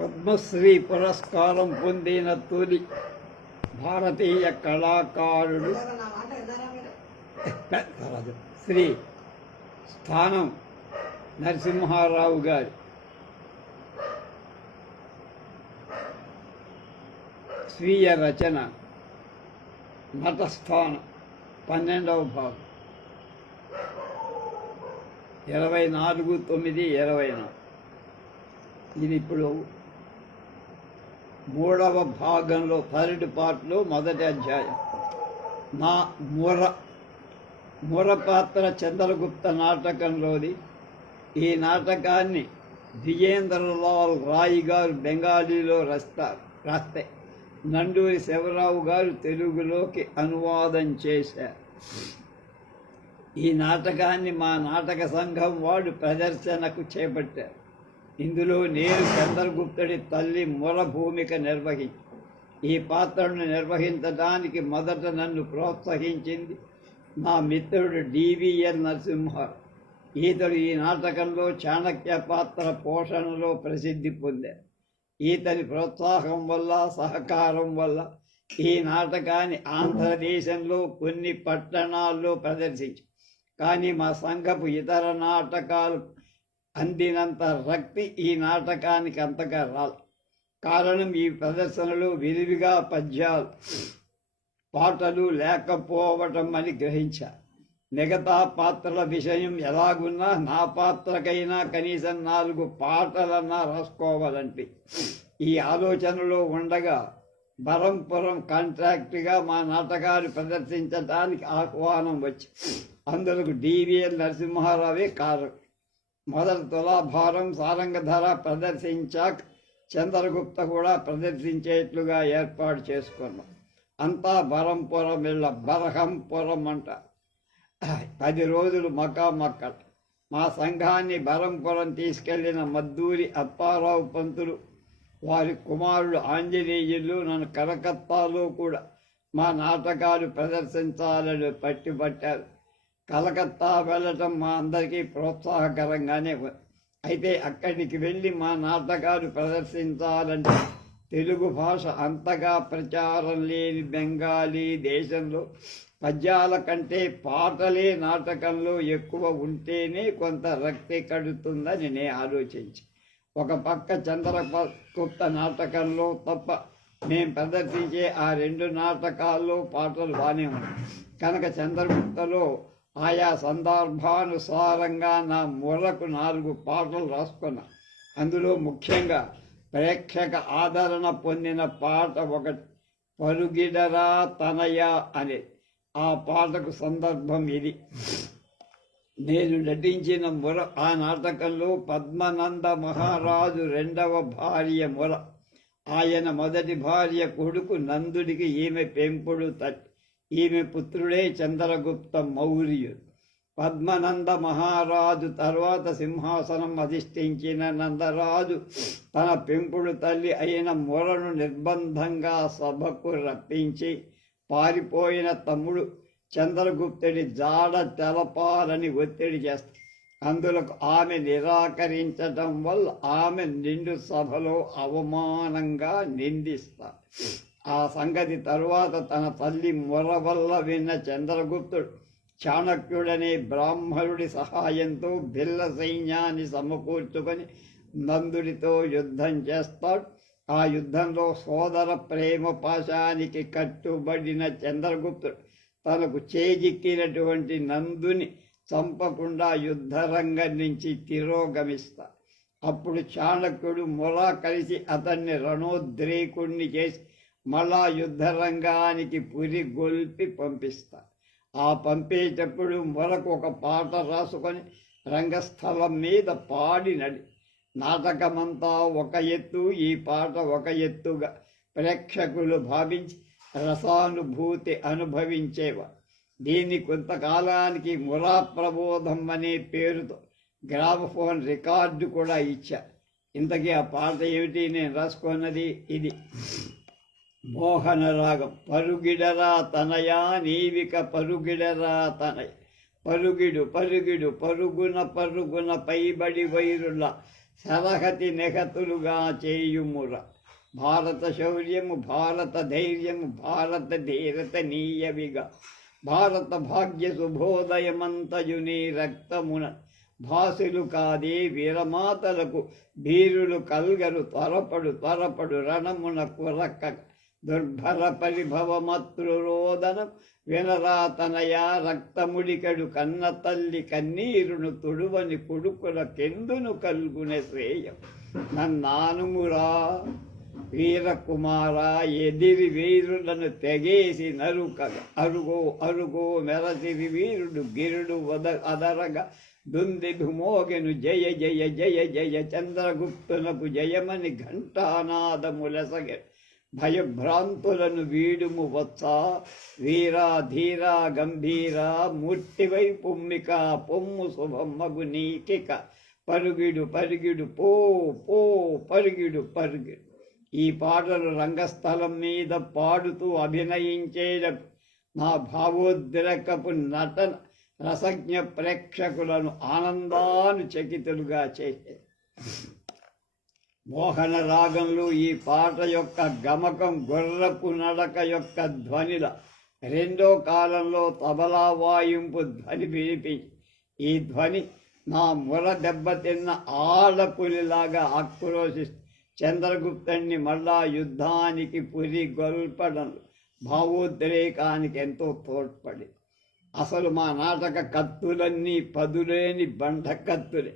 పద్మశ్రీ పురస్కారం పొందిన తొలి భారతీయ కళాకారుడు శ్రీ స్థానం నరసింహారావు గారి స్వీయ రచన నటస్థానం 12వ భాగం 24/9/24. ఇది ఇప్పుడు 3వ భాగంలో 3rd పార్ట్లో మొదటి అధ్యాయం. నా మూర పాత్ర చంద్రగుప్త నాటకంలోది. ఈ నాటకాన్ని విజేంద్రలాల్ రాయ్ గారు బెంగాలీలో రాస్తే నండూరి శివరావు గారు తెలుగులోకి అనువాదం చేశారు. ఈ నాటకాన్ని మా నాటక సంఘం వాడు ప్రదర్శనకు చేపట్టారు. ఇందులో నేను చంద్రగుప్తుడి తల్లి ముర భూమిక నిర్వహించి ఈ పాత్రను నిర్వహించడానికి మొదట నన్ను ప్రోత్సహించింది నా మిత్రుడు డివిఎన్ నరసింహారావు. ఈతడు ఈ నాటకంలో చాణక్య పాత్ర పోషణలో ప్రసిద్ధి పొందారు. ఈతని ప్రోత్సాహం వల్ల సహకారం వల్ల ఈ నాటకాన్ని ఆంధ్రదేశంలో కొన్ని పట్టణాల్లో ప్రదర్శించి కానీ మా సంఘపు ఇతర నాటకాలు అందినంత రక్తి ఈ నాటకానికి అంతగా రాదు. కారణం ఈ ప్రదర్శనలో విరివిగా పద్యాలు పాటలు లేకపోవటం అని గ్రహించారు. మిగతా పాత్రల విషయం ఎలాగున్నా నా పాత్రకైనా కనీసం 4 పాటలన్నా రాసుకోవాలంటే ఈ ఆలోచనలో ఉండగా బరంపురం కాంట్రాక్ట్గా మా నాటకాలు ప్రదర్శించడానికి ఆహ్వానం వచ్చి అందుకు డివిఎల్ నరసింహారావే కారణం. మొదటి తులాభారం సారంగధర ప్రదర్శించాక చంద్రగుప్త కూడా ప్రదర్శించేట్లుగా ఏర్పాటు చేసుకున్నాం. అంతా బరంపురం వెళ్ళ బరహంపురం అంట. 10 రోజులు మకామక్కడ. మా సంఘాన్ని బరంపురం తీసుకెళ్లిన మద్దూరి అప్పారావు పంతులు వారి కుమారుడు ఆంజనేయులు నన్ను కలకత్తాలో కూడా మా నాటకాలు ప్రదర్శించాలని పట్టిపట్టారు. కలకత్తా వెళ్ళటం మా అందరికీ ప్రోత్సాహకరంగానే ఉంది. అయితే అక్కడికి వెళ్ళి మా నాటకాలు ప్రదర్శించాలంటే తెలుగు భాష అంతగా ప్రచారం లేని బెంగాలీ దేశంలో పద్యాల కంటే పాటలే నాటకంలో ఎక్కువ ఉంటేనే కొంత రక్తి కడుతుందని నేను ఆలోచించి ఒక పక్క చంద్రగుప్త నాటకంలో తప్ప మేము ప్రదర్శించే ఆ 2 నాటకాల్లో పాటలు బాగానే ఉన్నాయి కనుక చంద్రగుప్తలో ఆయా సందర్భానుసారంగా నా మురకు 4 పాటలు రాసుకున్నా. అందులో ముఖ్యంగా ప్రేక్షక ఆదరణ పొందిన పాట ఒకటి పరుగిడరా తనయ అనేది. ఆ పాటకు సందర్భం ఇది. నేను నటించిన ముర ఆ నాటకంలో పద్మనంద మహారాజు 2వ భార్య ముర. ఆయన మొదటి భార్య కొడుకు నందుడికి ఈమె పెంపుడు తల్లి. ఈమె పుత్రుడే చంద్రగుప్త మౌర్యుడు. పద్మనంద మహారాజు తర్వాత సింహాసనం అధిష్ఠించిన నందరాజు తన పెంపుడు తల్లి అయిన మురను నిర్బంధంగా సభకు రప్పించి పారిపోయిన తమ్ముడు చంద్రగుప్తుడి జాడ తెలపాలని ఒత్తిడి చేస్తారు. అందులో ఆమె నిరాకరించటం వల్ల ఆమె నిండు సభలో అవమానంగా నిందిస్తారు. ఆ సంగతి తరువాత తన తల్లి ముర వల్ల విన్న చంద్రగుప్తుడు చాణక్యుడనే బ్రాహ్మణుడి సహాయంతో భిల్ల సైన్యాన్ని సమకూర్చుకొని నందుడితో యుద్ధం చేస్తాడు. ఆ యుద్ధంలో సోదర ప్రేమ పాశానికి కట్టుబడిన చంద్రగుప్తుడు తనకు చేజిక్కినటువంటి నందుని చంపకుండా యుద్ధరంగం నుంచి తిరోగమిస్తాడు. అప్పుడు చాణక్యుడు ముర కలిసి అతన్ని రణోద్రేకుణ్ణి చేసి మళ్ళా యుద్ధరంగానికి పురిగొల్పి పంపిస్తాడు. ఆ పంపేటప్పుడు మురకు ఒక పాట రాసుకొని రంగస్థలం మీద పాడి నాటకమంతా ఒక ఎత్తు, ఈ పాట ఒక ఎత్తుగా ప్రేక్షకులు భావించి రసానుభూతి అనుభవించేవారు. దీన్ని కొంతకాలానికి మురా ప్రబోధం అనే పేరుతో గ్రామఫోన్ రికార్డు కూడా ఇచ్చారు. ఇంతకీ ఆ పాట ఏమిటి నేను రాసుకున్నది ఇది. మోహన రాగం. పరుగిడరా తనయా నీవిక పరుగిడరా తనయ పరుగిడు పరుగిడు పరుగున పరుగున పైబడి వైరుల సరహతి నెహతులుగా చేయుముర. భారత శౌర్యము, భారత ధైర్యము, భారత ధీరత నీయవిగా. భారత భాగ్య శుభోదయమంతయుని రక్తమున భాసులు కాదే వీరమాతలకు భీరులు కల్గరు త్వరపడు రణమున కురక్క. దుర్భర పరిభవమతృరోదనం వినరాతనయ రక్తముడికడు కన్న తల్లి కన్నీరును తుడువని కొడుకులకెందును కల్గునే శ్రేయం. నన్నానుమురా వీరకుమార, ఎదిరి వీరులను తెగేసి నరుకగా. అరుగో మెరసిరి వీరుడు గిరుడు అదరగా దుందిడు మోగెను జయ జయ జయ జయ చంద్రగుప్తునకు జయమని ఘంటానాదములసగె. భయభ్రాంతులను వీడుము వత్స వీరా ధీరా గంభీరా మూర్తివై పొమ్మిక పొమ్ము శుభమ్మగు నీకిక. పరుగిడు పో పో పరుగిడు. ఈ పాటలు రంగస్థలం మీద పాడుతూ అభినయించేటప్పుడు నా భావోద్రేకపు నటన రసజ్ఞ ప్రేక్షకులను ఆనందానుచకితులుగా చేసే. మోహన రాగంలో ఈ పాట యొక్క గమకం గుర్రపు నడక యొక్క ధ్వనిల రెండో కాలంలో తబలా వాయింపు ధ్వని వినిపించి, ఈ ధ్వని నా ముర దెబ్బతిన్న ఆడపులిలాగా ఆక్రోశిస్తూ చంద్రగుప్తుణ్ణి మళ్ళా యుద్ధానికి పురి గొల్పడం భావోద్రేకానికి ఎంతో తోడ్పడి. అసలు మా నాటక కత్తులన్నీ పదులేని బండ కత్తులే,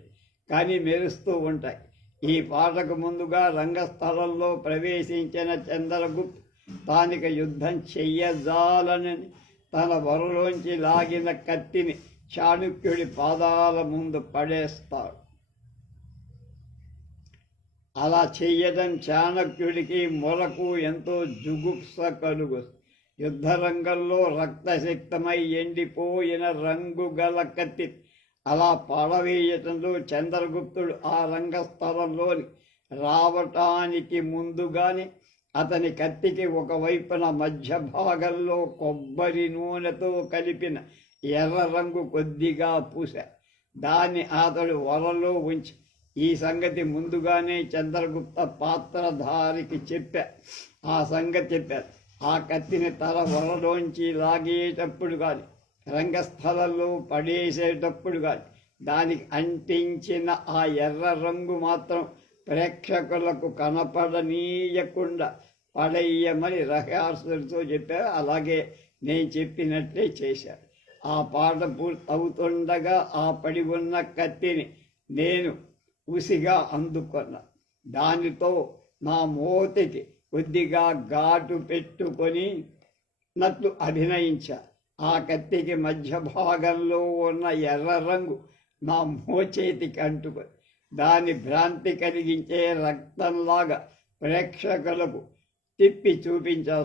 కానీ మెరుస్తూ ఉంటాయి. ఈ పాటకు ముందుగా రంగస్థలంలో ప్రవేశించిన చంద్రగుప్తు తానిక యుద్ధం చెయ్యజాలని తన వరలోంచి లాగిన కత్తిని చాణుక్యుడి పాదాల ముందు పడేస్తాడు. అలా చెయ్యడం చాణక్యుడికి మొరకు ఎంతో జుగుప్స కలుగు. యుద్ధరంగంలో రక్తసిక్తమై ఎండిపోయిన రంగు గల కత్తి అలా పడవేయటంలో చంద్రగుప్తుడు ఆ రంగస్థలంలోని రావటానికి ముందుగానే అతని కత్తికి ఒకవైపున మధ్య భాగంలో కొబ్బరి నూనెతో కలిపిన ఎర్ర రంగు కొద్దిగా పూస. దాన్ని అతడు వరలో ఉంచి ఈ సంగతి ముందుగానే చంద్రగుప్త పాత్రధారికి ఆ సంగతి చెప్పారు. ఆ కత్తిని తల వరలోంచి లాగేటప్పుడు కానీ రంగస్థలంలో పడేసేటప్పుడు కానీ దానికి అంటించిన ఆ ఎర్ర రంగు మాత్రం ప్రేక్షకులకు కనపడనీయకుండా పడేయమని రహస్యంతో చెప్పారు. అలాగే నేను చెప్పినట్లే చేశారు. ఆ పాట పూర్తవుతుండగా ఆ పడి ఉన్న కత్తిని నేను ఉసిగా అందుకున్నా. దానితో నా మోతికి కొద్దిగా ఘాటు పెట్టుకొని నట్లు అభినయించా. ఆ కత్తికి మధ్య భాగంలో ఉన్న ఎర్ర రంగు నా మోచేతికి అంటుకొని దాని భ్రాంతి కలిగించే రక్తంలాగా ప్రేక్షకులకు తిప్పి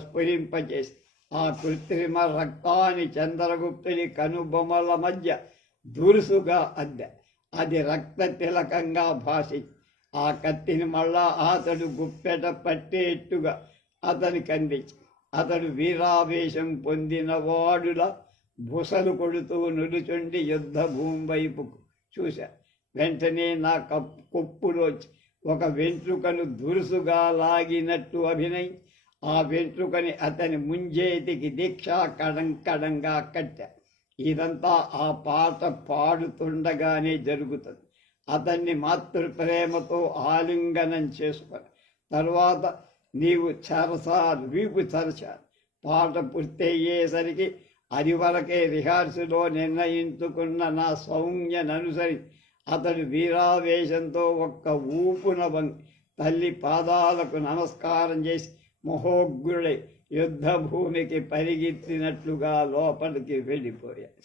స్ఫురింపచేసి ఆ కృత్రిమ రక్తాన్ని చంద్రగుప్తుని కనుబొమ్మల మధ్య దురుసుగా అద్దె. అది రక్త తిలకంగా భాషించి ఆ కత్తిని మళ్ళా అతడు గుప్పెట పట్టేట్టుగా అతనికి అందించి అతడు వీరావేశం పొందిన వాడులా బుసలు కొడుతూ నిలుచుండి యుద్ధ భూమి వైపుకు చూశా. వెంటనే నా కొప్పులోంచి ఒక వెంట్రుకను దురుసుగా లాగినట్టు అభినయి ఆ వెంట్రుకని అతని ముంజేతికి దీక్షా కడంగా కట్టా. ఇదంతా ఆ పాట పాడుతుండగానే జరుగుతుంది. అతన్ని మాతృప్రేమతో ఆలింగనం చేసుకొని తర్వాత నీవు వీపు చరచాలి. పాట పూర్తయ్యేసరికి అది వరకే రిహార్సులో నిర్ణయించుకున్న నా సౌజ్ఞననుసరి అతడు వీరావేశంతో ఒక్క ఊపున వంగి తల్లి పాదాలకు నమస్కారం చేసి మహోగ్రుడై యుద్ధ భూమికి పరిగెత్తినట్లుగా లోపలికి వెళ్ళిపోయాడు.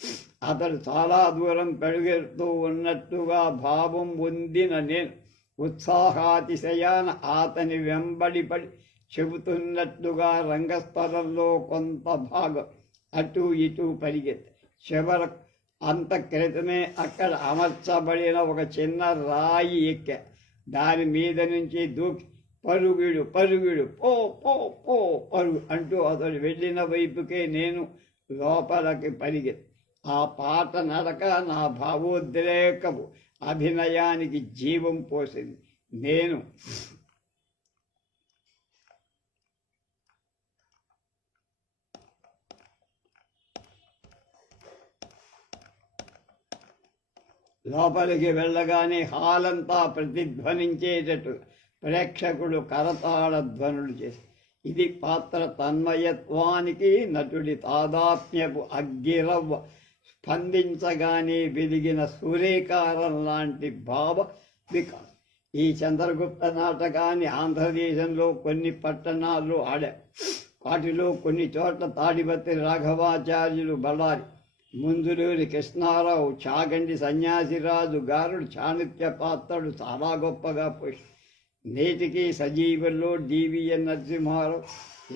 అతడు చాలా దూరం పెడుగెడుతూ ఉన్నట్టుగా భావం పొందిన నేను ఉత్సాహాతిశయాన అతని వెంబడిపడి చెబుతున్నట్లుగా రంగస్థలంలో కొంత భాగం అటు ఇటు పరిగెత్తి చివరకు అంత క్రితమే అక్కడ అమర్చబడిన ఒక చిన్న రాయి ఎక్కా. దాని మీద నుంచి దూకి పరుగుడు పో పో పో పరుగు అంటూ అతడు వెళ్ళిన వైపుకే నేను లోపలికి పరిగెత్తి ఆ పాట నడక నా భావోద్రేకపు అభినయానికి జీవం పోసింది. నేను లోపలికి వెళ్ళగానే హాలంతా ప్రతిధ్వనించేటట్టు ప్రేక్షకులు కరతాళ ధ్వనులు చేసి, ఇది పాత్ర తన్మయత్వానికి నటుడి తాదాత్మ్యపు అగ్గిరవ్వ స్పందించగానే వెలిగిన సూర్యకారం లాంటి భావ వికాసం. ఈ చంద్రగుప్త నాటకాన్ని ఆంధ్రదేశంలో కొన్ని పట్టణాల్లో ఆడారు. వాటిలో కొన్ని చోట్ల తాడిపత్రి రాఘవాచార్యులు బళ్ళారి, ముందులూరి కృష్ణారావు, చాగంటి సన్యాసిరాజు గారుడు చాణక్య పాత్రలు చాలా గొప్పగా పోషి నేటికి సజీవుల్లో డివిఎన్ నరసింహారావు,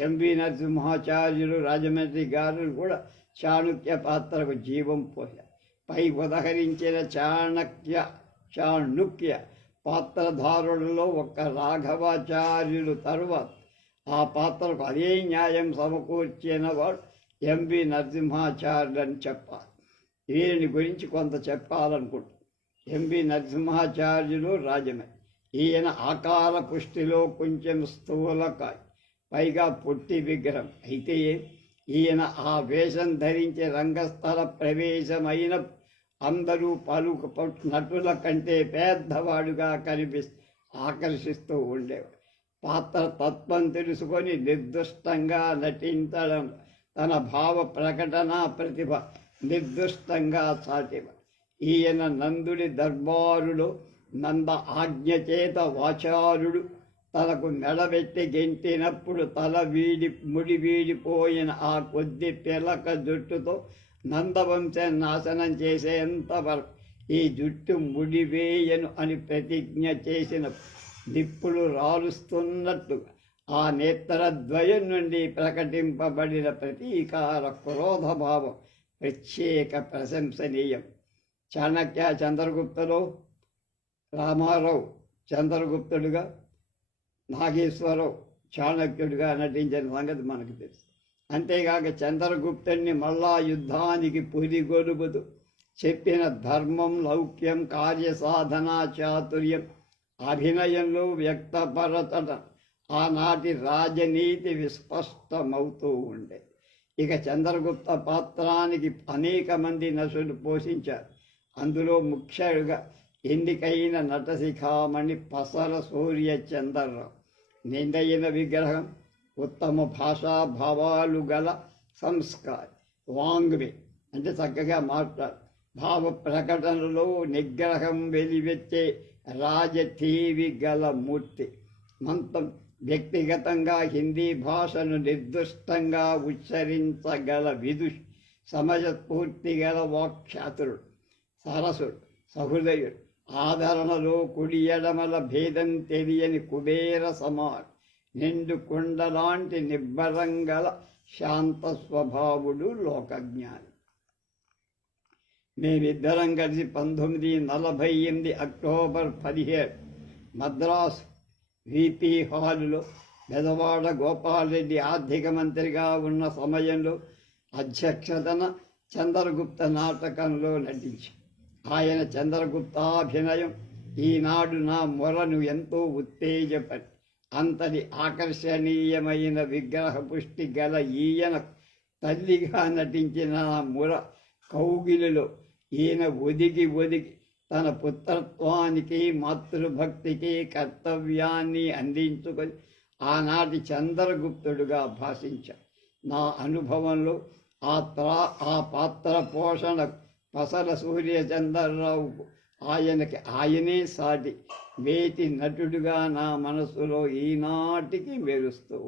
ఎంవి నరసింహాచార్యులు, రాజమండ్రి గారులు కూడా చాణుక్య పాత్రకు జీవం పోశారు. పై ఉదహరించిన చాణుక్య పాత్రధారులలో ఒక్క రాఘవాచార్యులు తరువాత ఆ పాత్రకు అదే న్యాయం సమకూర్చిన వాడు ఎంవి నరసింహాచార్యులు అని చెప్పాలి. వీరిని గురించి కొంత చెప్పాలనుకుంటున్నాను. ఎంవి నరసింహాచార్యులు రాజమండ్రి. ఈయన ఆకార పుష్టిలో కొంచెం స్థూలకాయ, పైగా పొట్టి విగ్రహం. అయితే ఈయన ఆ వేషం ధరించి రంగస్థల ప్రవేశమైన అందరూ నటుల కంటే పెద్దవాడుగా ఆకర్షిస్తూ ఉండేవాడు. పాత్ర తత్వం తెలుసుకొని నిర్దుష్టంగా నటించడం, తన భావ ప్రకటన ప్రతిభ నిర్దుష్టంగా చాటేవాడు. ఈయన నందుడి దర్బారులో నంద ఆజ్ఞచేత వాచారుడు తనకు మెడబెట్టి గెంటినప్పుడు ముడి వీడిపోయిన ఆ కొద్ది పిలక జుట్టుతో నందవంశం నాశనం చేసేంత వరకు ఈ జుట్టు ముడివేయను అని ప్రతిజ్ఞ చేసిన నిప్పులు రాలుస్తున్నట్టుగా ఆ నేత్రద్వయం నుండి ప్రకటింపబడిన ప్రతీకార క్రోధభావం ప్రత్యేక ప్రశంసనీయం. చాణక్య చంద్రగుప్తలో రామారావు చంద్రగుప్తుడుగా, నాగేశ్వరరావు చాణక్యుడిగా నటించిన సంగతి మనకు తెలుసు. అంతేగాక చంద్రగుప్తుడిని మళ్ళా యుద్ధానికి పురిగొలుపుతూ చెప్పిన ధర్మం, లౌక్యం, కార్యసాధన, చాతుర్యం అభినయంలో వ్యక్తపరచడం ఆనాటి రాజనీతి విస్పష్టమవుతూ ఉండే. ఇక చంద్రగుప్త పాత్రానికి అనేక మంది నటులు పోషించారు. అందులో ముఖ్యంగా ఎన్నికైన నటశిఖామణి పసల సూర్య చంద్రరావు. నిండైన విగ్రహం, ఉత్తమ భాషా భావాలు గల సంస్కారి, వాంగ్మే అంటే చక్కగా మాట్లాడు, భావ ప్రకటనలో నిగ్రహం వెలివెచ్చే రాజఠీవి గల మూర్తి. మంతం వ్యక్తిగతంగా హిందీ భాషను నిర్దుష్టంగా ఉచ్చరించగల విదుష్, సమయస్ఫూర్తి గల వాక్చాతురుడు, సరసుడు, సహృదయుడు, ఆదరణలో కుడి ఎడమల భేదం తెలియని కుబేర సమాన్, నిండు కొండలాంటి నిబ్బరంగల శాంత స్వభావుడు, లోకజ్ఞాని. మేమిద్దరం కలిసి 1948 అక్టోబర్ 17 మద్రాసు విపి హాలులో బెదవాడ గోపాలరెడ్డి ఆర్థిక మంత్రిగా ఉన్న సమయంలో అధ్యక్షతన చంద్రగుప్త నాటకంలో నటించి, ఆయన చంద్రగుప్తాభినయం ఈనాడు నా మొరను ఎంతో ఉత్తేజపడి, అంతటి ఆకర్షణీయమైన విగ్రహ పుష్టి గల ఈయన తల్లిగా నటించిన నా ముర కౌగిలిలో ఈయన ఒదిగి తన పుత్రత్వానికి, మాతృభక్తికి కర్తవ్యాన్ని అందించుకొని ఆనాటి చంద్రగుప్తుడుగా భాషించాడు. నా అనుభవంలో ఆ పాత్ర పోషణ పసల సూర్యచంద్రరావుకు ఆయనే సాటి వేటి నటుడుగా నా మనసులో ఈనాటికి మెరుస్తూ.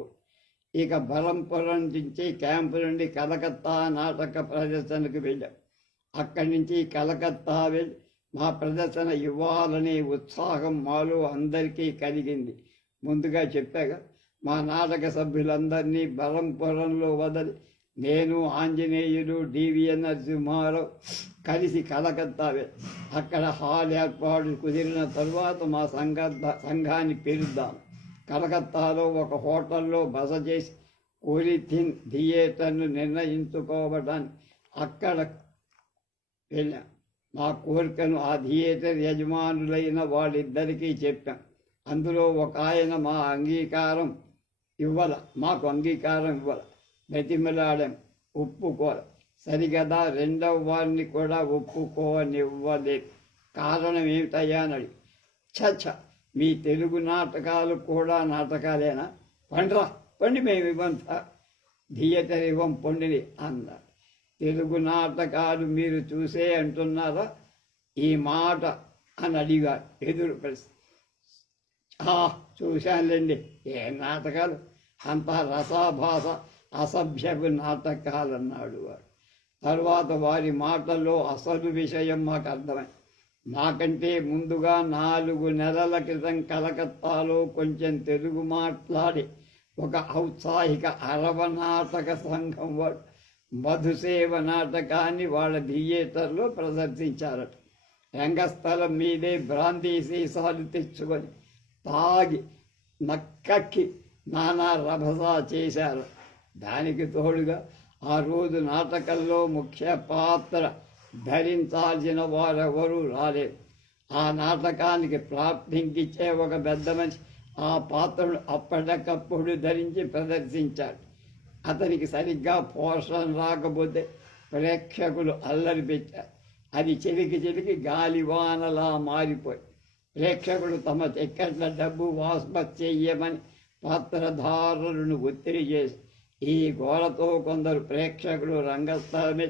ఇక బలంపురం నుంచి క్యాంపు నుండి కలకత్తా నాటక ప్రదర్శనకు వెళ్ళాం. అక్కడి నుంచి కలకత్తా వెళ్ళి మా ప్రదర్శన ఇవ్వాలనే ఉత్సాహం మాలో అందరికీ కలిగింది. ముందుగా చెప్పాక మా నాటక సభ్యులందరినీ బలంపురంలో వదలి నేను, ఆంజనేయులు, డివిఎన్ నరసింహారావు కలిసి కలకత్తా వెళ్ళి అక్కడ హాల్ ఏర్పాటు కుదిరిన తరువాత మా సంఘాన్ని పిలుద్దాం. కలకత్తాలో ఒక హోటల్లో బస చేసి కోరిథిన్ థియేటర్ను నిర్ణయించుకోవడానికి అక్కడ వెళ్ళాం. మా కోరికను ఆ థియేటర్ యజమానులైన వాళ్ళిద్దరికీ చెప్పాం. అందులో ఒక ఆయన మాకు అంగీకారం ఇవ్వాల. బ్రతిమలాడాం, ఒప్పుకోల. సరిగదా రెండవ వారిని కూడా ఒప్పుకోనివ్వలేదు. కారణం ఏమిటయ్యా అని అడిగి, మీ తెలుగు నాటకాలు కూడా నాటకాలేనా? పండి మేము ఇవ్వంతా థియేటర్ ఇవ్వం పండిని అన్నారు. తెలుగు నాటకాలు మీరు చూసే అంటున్నారా ఈ మాట అని అడిగాడు ఎదురు పరిస్థితి. చూశానులేండి, ఏ నాటకాలు, అంత రసాభాస అసభ్యపు నాటకాలు అన్నాడు వాడు. తర్వాత వారి మాటల్లో అసలు విషయం మాకు అర్థమైంది. మాకంటే ముందుగా 4 నెలల క్రితం కలకత్తాలో కొంచెం తెలుగు మాట్లాడి ఒక ఔత్సాహిక అరవ నాటక సంఘం వాడు మధుసేవ నాటకాన్ని వాళ్ళ థియేటర్లో ప్రదర్శించారట. రంగస్థలం మీదే బ్రాందీ సీసాలు తెచ్చుకొని తాగి నక్కక్కి నానా రభసా చేశారు. దానికి తోడుగా ఆ రోజు నాటకంలో ముఖ్య పాత్ర ధరించాల్సిన వారెవరూ రాలేదు. ఆ నాటకానికి ప్రాప్తింగ్ ఇచ్చే ఒక పెద్ద మనిషి ఆ పాత్రను అప్పటికప్పుడు ధరించి ప్రదర్శించాడు. అతనికి సరిగ్గా పోషణ రాకపోతే ప్రేక్షకులు అల్లరి పెట్టారు. అది చిలికి గాలివానలా మారిపోయి ప్రేక్షకులు తమ టిక్కెట్ల డబ్బు వాపస్ చెయ్యమని పాత్రధారులను ఒత్తిడి చేసి ఈ గోలతో కొందరు ప్రేక్షకులు రంగస్థలమే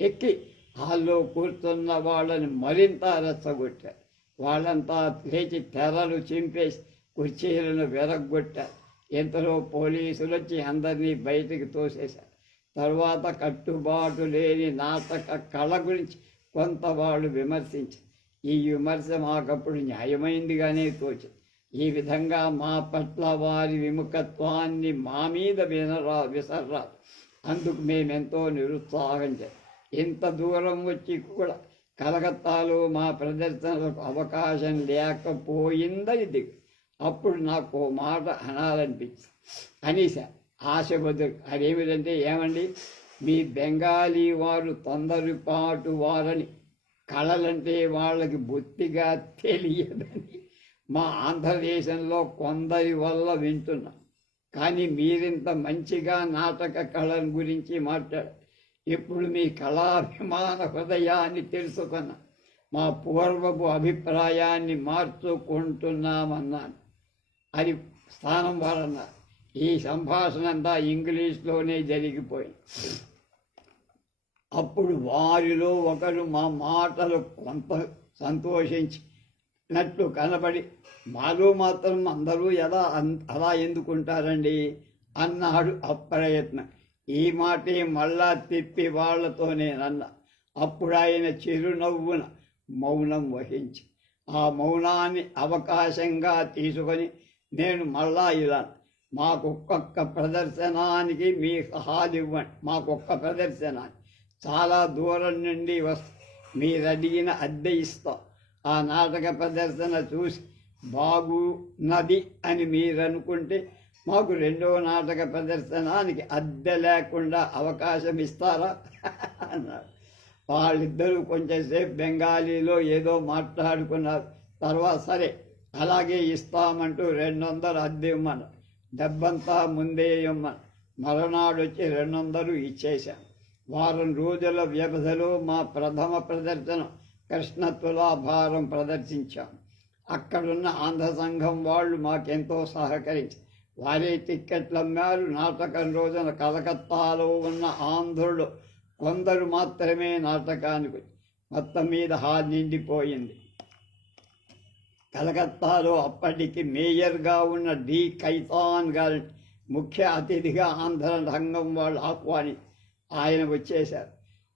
ఎక్కి హాల్లో కూర్చున్న వాళ్ళని మరింత రెచ్చగొట్టారు. వాళ్ళంతా లేచి తెరలు చింపేసి కుర్చీలను విరగ్గొట్టారు. ఇంతలో పోలీసులు వచ్చి అందరినీ బయటికి తోసేశారు. తర్వాత కట్టుబాటు లేని నాటక కళ గురించి కొంత వాళ్ళు విమర్శించారు. ఈ విమర్శ మాకప్పుడు న్యాయమైందిగానే తోచింది. ఈ విధంగా మా పట్ల వారి విముఖత్వాన్ని మా మీద విసర్రాదు. అందుకు మేమెంతో నిరుత్సాహం చేస్తాం. ఇంత దూరం వచ్చి కూడా కలకత్తాలో మా ప్రదర్శనలకు అవకాశం లేకపోయిందని దిగు. అప్పుడు నాకు ఓ మాట అనాలనిపించింది. అనీసా ఆశ బదులు అదేమిటంటే, ఏమండి, మీ బెంగాలీ వారు తొందరపాటు వారని, కళలంటే వాళ్ళకి బొత్తిగా తెలియదని మా ఆంధ్రదేశంలో కొందరి వల్ల వింటున్నాం. కానీ మీరింత మంచిగా నాటక కళల గురించి మాట్లాడారు. ఇప్పుడు మీ కళాభిమాన హృదయాన్ని తెలుసుకున్నా మా పూర్వపు అభిప్రాయాన్ని మార్చుకుంటున్నామన్నాను. అది స్థానం వారన్నారు. ఈ సంభాషణ అంతా ఇంగ్లీష్లోనే జరిగిపోయింది. అప్పుడు వారిలో ఒకరు మా మాటలు కొంత సంతోషించినట్లు కనబడి, మాలో మాత్రం అందరూ అలా ఎందుకుంటారండి అన్నాడు అప్రయత్నం. ఈ మాటే మళ్ళా తిప్పి వాళ్లతోనేనన్నా. అప్పుడు ఆయన చిరునవ్వున మౌనం వహించి, ఆ మౌనాన్ని అవకాశంగా తీసుకొని నేను మళ్ళా ఇలా, మాకొక్క ప్రదర్శనానికి మీ సహాయం ఇవ్వండి. మాకొక్క ప్రదర్శనానికి చాలా దూరం నుండి మీరు అడిగిన అద్దె ఇస్తాం. ఆ నాటక ప్రదర్శన చూసి బాగున్నది అని మీరు అనుకుంటే మాకు 2వ నాటక ప్రదర్శనానికి అద్దె లేకుండా అవకాశం ఇస్తారా అన్నారు. వాళ్ళిద్దరూ కొంచెంసేపు బెంగాలీలో ఏదో మాట్లాడుకున్నారు. తర్వాత సరే అలాగే ఇస్తామంటూ 200 అద్దె ఇమ్మను, డబ్బంతా ముందే ఇమ్మను. మరునాడు వచ్చి 200 ఇచ్చేశాం. వారం రోజుల వ్యవధిలో మా ప్రథమ ప్రదర్శన కృష్ణ తులాభారం ప్రదర్శించాం. అక్కడున్న ఆంధ్ర సంఘం వాళ్ళు మాకెంతో సహకరించి వారే టిక్కెట్లు అమ్మారు. నాటకం రోజున కలకత్తాలో ఉన్న ఆంధ్రులు కొందరు మాత్రమే నాటకానికి. మొత్తం మీద హాల్ నిండిపోయింది. కలకత్తాలో అప్పటికి మేయర్గా ఉన్న డి కైతాన్ గారి ముఖ్య అతిథిగా ఆంధ్ర రంగం వాళ్ళు ఆహ్వాని ఆయన వచ్చేశారు.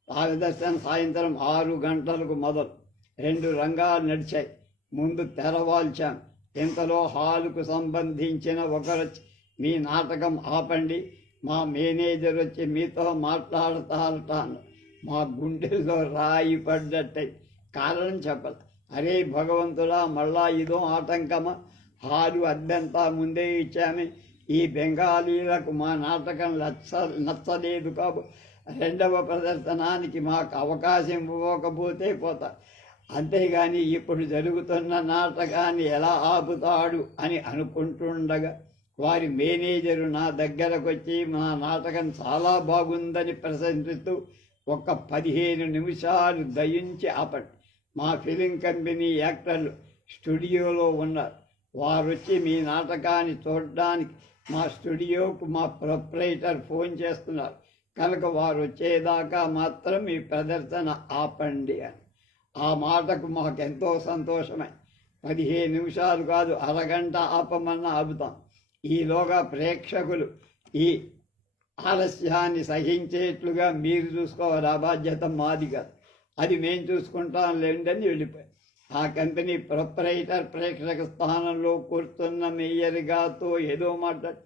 ప్రదర్శన సాయంత్రం 6 గంటలకు మొదలు 2 రంగాలు నడిచాయి. ముందు తెరవాల్చాం. ఇంతలో హాలుకు సంబంధించిన ఒకరు, మీ నాటకం ఆపండి, మా మేనేజర్ వచ్చి మీతో మాట్లాడతారటాను. మా గుండెల్లో రాయి పడ్డట్టయి. కారణం చెప్పదు. అరే భగవంతుడా, మళ్ళా ఇదో ఆటంకమా? హాలు అద్దెంతా ముందే ఇచ్చామే. ఈ బెంగాలీలకు మా నాటకం నచ్చలేదు రెండవ ప్రదర్శనానికి మాకు అవకాశం ఇవ్వకపోతే పోతారు. అంతేగాని ఇప్పుడు జరుగుతున్న నాటకాన్ని ఎలా ఆపుతాడు అని అనుకుంటుండగా వారి మేనేజరు నా దగ్గరకు వచ్చి మా నాటకం చాలా బాగుందని ప్రశంసిస్తూ ఒక 15 నిమిషాలు దయించి ఆపండి, మా ఫిలిం కంపెనీ యాక్టర్లు స్టూడియోలో ఉన్నారు, వారు వచ్చి మీ నాటకాన్ని చూడడానికి మా స్టూడియోకు మా ప్రొప్రైటర్ ఫోన్ చేస్తున్నారు కనుక వారు వచ్చేదాకా మాత్రం మీ ప్రదర్శన ఆపండి అని. ఆ మాటకు మాకెంతో సంతోషమే. 15 నిమిషాలు కాదు, అరగంట ఆపమన్నా ఆపుతాం. ఈలోగా ప్రేక్షకులు ఈ ఆలస్యాన్ని సహించేట్లుగా మీరు చూసుకోవాలి, ఆ బాధ్యత మాది కాదు, అది మేము చూసుకుంటాం లేండని వెళ్ళిపోయాం. ఆ కంపెనీ ప్రొప్రైటర్ ప్రేక్షక స్థానంలో కూర్చున్న మేయర్ గారితో ఏదో మాట్లాడి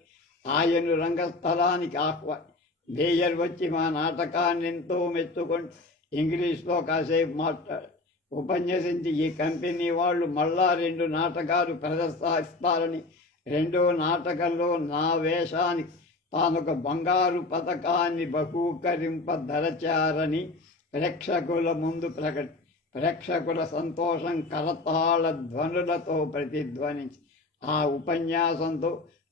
ఆయన రంగస్థలానికి ఆహ్వాని. మేయర్ వచ్చి మా నాటకాన్ని ఎంతో మెచ్చుకొని ఇంగ్లీష్లో కాసేపు మాట్లాడు ఉపన్యసించి ఈ కంపెనీ వాళ్ళు మళ్ళా 2 నాటకాలు ప్రదర్శిస్తారని, 2వ నాటకంలో నా వేషానికి తానొక బంగారు పథకాన్ని బహూకరింపదలచారని ప్రేక్షకుల ముందు ప్రేక్షకుల సంతోషం కరతాళ ధ్వనులతో ప్రతిధ్వనించి ఆ ఉపన్యాసంతో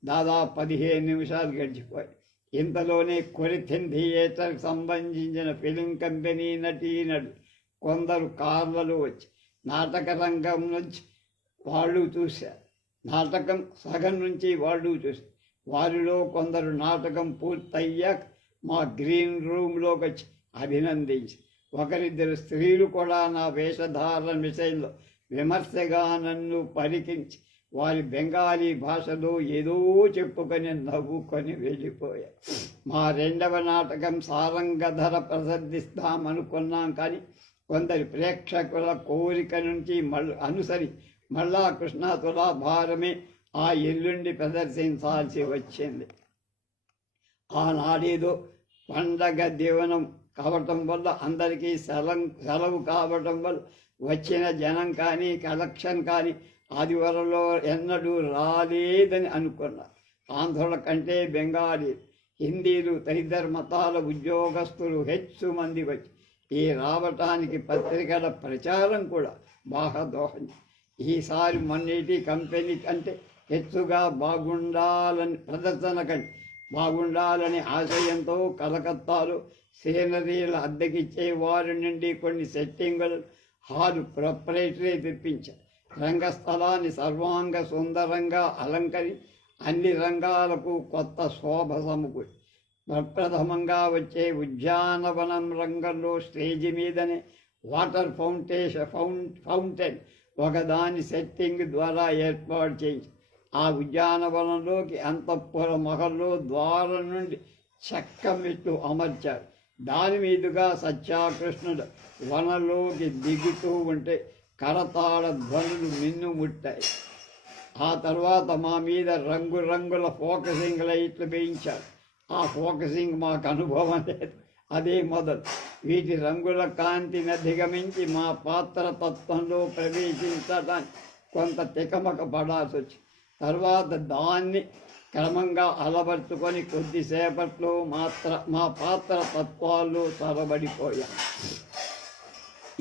దాదాపు 15 నిమిషాలు గడిచిపోయాయి. ఇంతలోనే కొరిథిన్ థియేటర్కి సంబంధించిన ఫిలిం కంపెనీ నటీనటులు కొందరు కార్లలో వచ్చి నాటక రంగం నుంచి వాళ్ళు చూశారు. నాటకం సగం నుంచి వాళ్ళు చూశారు. వారిలో కొందరు నాటకం పూర్తయ్యాక మా గ్రీన్ రూమ్లోకి వచ్చి అభినందించి, ఒకరిద్దరు స్త్రీలు కూడా నా వేషధారణ విషయంలో విమర్శగా నన్ను పరికించి వారి బెంగాలీ భాషలో ఏదో చెప్పుకొని నవ్వుకొని వెళ్ళిపోయారు. మా 2వ నాటకం సారంగధర ప్రదర్శిస్తామనుకున్నాం, కానీ కొందరి ప్రేక్షకుల కోరిక నుంచి మళ్ళా కృష్ణ తులాభారమే ఆ ఎల్లుండి ప్రదర్శించాల్సి వచ్చింది. ఆనాడేదో పండగ దీవనం కావటం వల్ల అందరికీ సెలవు కావటం వల్ల వచ్చిన జనం కానీ కలెక్షన్ కానీ ఆదివారంలో ఎన్నడూ రాలేదని అనుకున్నారు. ఆంధ్రుల కంటే బెంగాలీ, హిందీలు తదితర మతాల ఉద్యోగస్తులు హెచ్చు మంది వచ్చి ఈ రావటానికి పత్రికల ప్రచారం కూడా బాగా దోహం. ఈసారి మొన్నటి కంపెనీ కంటే హెచ్చుగా ప్రదర్శన కంటే బాగుండాలని ఆశయంతో కలకత్తాలో సీనరీల అద్దెకిచ్చే వారి నుండి కొన్ని సెట్టింగులు హాలు ప్రొప్రైటరీ తెప్పించారు. రంగస్థలాన్ని సర్వాంగ సుందరంగా అలంకరించి అన్ని రంగాలకు కొత్త శోభ సమకూరి ప్రప్రథమంగా వచ్చే ఉద్యానవనం రంగంలో స్టేజి మీదనే వాటర్ ఫౌంటైన్ ఒకదాని సెట్టింగ్ ద్వారా ఏర్పాటు చేయించి ఆ ఉద్యానవనంలోకి అంతఃపుర మహల్లో ద్వారం నుండి చెక్క మెట్లు అమర్చారు. దాని మీదుగా సత్యాకృష్ణుడు వనంలోకి దిగుతూ ఉంటే కరతాళ ధ్వనులు మిన్నుముట్టాయి. ఆ తర్వాత మా మీద రంగురంగుల ఫోకసింగ్ లైట్లు వేయించారు. ఆ ఫోకసింగ్ మాకు అనుభవం లేదు, అదే మొదలు. వీటి రంగుల కాంతిని అధిగమించి మా పాత్ర తత్వంలో ప్రవేశించడానికి కొంత తికమక పడాల్సి వచ్చింది. తర్వాత దాన్ని క్రమంగా అలవర్చుకొని కొద్దిసేపట్లో మా పాత్ర తత్వాల్లో చొరబడిపోయాం.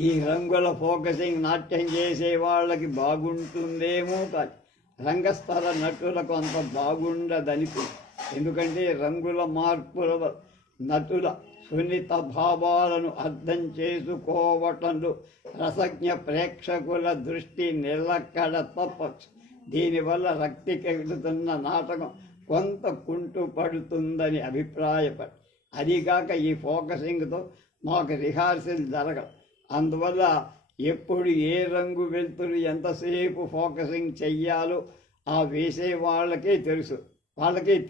ఈ రంగుల ఫోకసింగ్ నాట్యం చేసే వాళ్ళకి బాగుంటుందేమో, కానీ రంగస్థల నటులకు అంత బాగుండదనిపి. ఎందుకంటే రంగుల మార్పుల నటుల సున్నిత భావాలను అర్థం చేసుకోవటంలో రసజ్ఞ ప్రేక్షకుల దృష్టి నిలకడ తప్పచ్చు. దీనివల్ల రక్తికెక్కుతున్న నాటకం కొంత కుంటుపడుతుందని అభిప్రాయపడి, అదిగాక ఈ ఫోకసింగ్తో మాకు రిహార్సల్ జరగదు. అందువల్ల ఎప్పుడు ఏ రంగు వెళ్తురు ఎంతసేపు ఫోకసింగ్ చెయ్యాలో ఆ వేసే వాళ్ళకే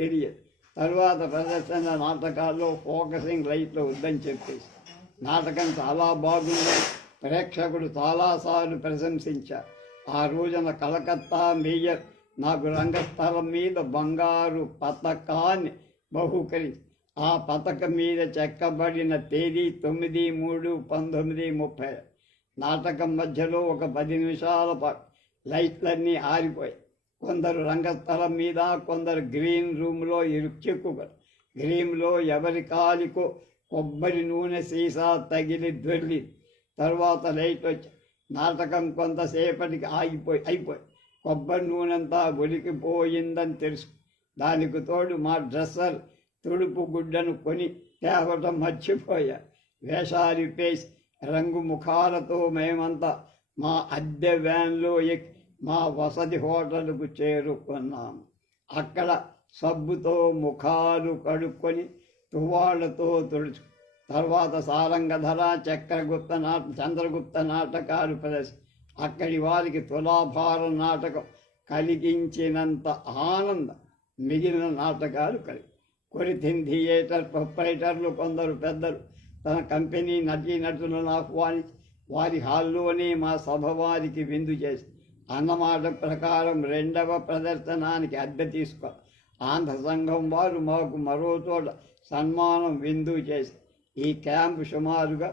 తెలియదు. తరువాత ప్రదర్శన నాటకాల్లో ఫోకసింగ్ లైట్లు వద్దని చెప్పేసి నాటకం చాలా బాగుందని ప్రేక్షకుడు చాలాసార్లు ప్రశంసించారు. ఆ రోజున కలకత్తా మేయర్ నాకు రంగస్థలం మీద బంగారు పతకాన్ని బహూకరించి ఆ పతకం మీద చెక్కబడిన తేదీ 9/3/1930. నాటకం మధ్యలో ఒక 10 నిమిషాల పాటు లైట్లన్నీ ఆరిపోయాయి. కొందరు రంగస్థలం మీద, కొందరు గ్రీన్ రూమ్లో చిక్కుకొని గ్రీన్లో ఎవరి కాలికో కొబ్బరి నూనె సీసా తగిలి దొర్లి. తర్వాత లైట్ వచ్చి నాటకం కొంతసేపటికి అయిపోయి కొబ్బరి నూనెంతా ఒలికిపోయిందని తెలుసు. దానికి తోడు మా డ్రెస్సర్ తుడుపు గుడ్డను కొని తేవటం మర్చిపోయా. వేషాలిపేసి రంగు ముఖాలతో మేమంతా మా అద్దె వ్యాన్లో ఎక్కి మా వసతి హోటల్కు చేరుకున్నాము. అక్కడ సబ్బుతో ముఖాలు కడుక్కొని తువ్వాళ్లతో తుడుచు. తర్వాత సారంగధర చంద్రగుప్త నాటకాలు అక్కడి వారికి తులాభారం నాటకం కలిగించినంత ఆనందం మిగిలిన నాటకాలు కొరిథిన్ థియేటర్ ప్రొపరేటర్లు కొందరు పెద్దలు తన కంపెనీ నటీనటులను ఆహ్వానించి వారి హాల్లోనే మా సభ వారికి విందు చేసి అన్నమాట ప్రకారం 2వ ప్రదర్శనానికి అద్దె తీసుకో. ఆంధ్ర సంఘం వారు మాకు మరో చోట సన్మానం విందు చేసి ఈ క్యాంపు సుమారుగా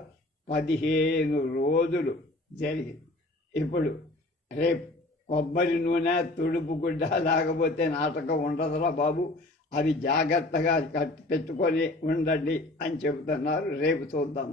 15 రోజులు జరిగింది. ఇప్పుడు రేపు కొబ్బరి నూనె తుడుపు గుడ్డ లేకపోతే నాటకం ఉండదురా బాబు, అది జాగ్రత్తగా పెట్టుకొని ఉండండి అని చెబుతున్నారు. రేపు చూద్దాం.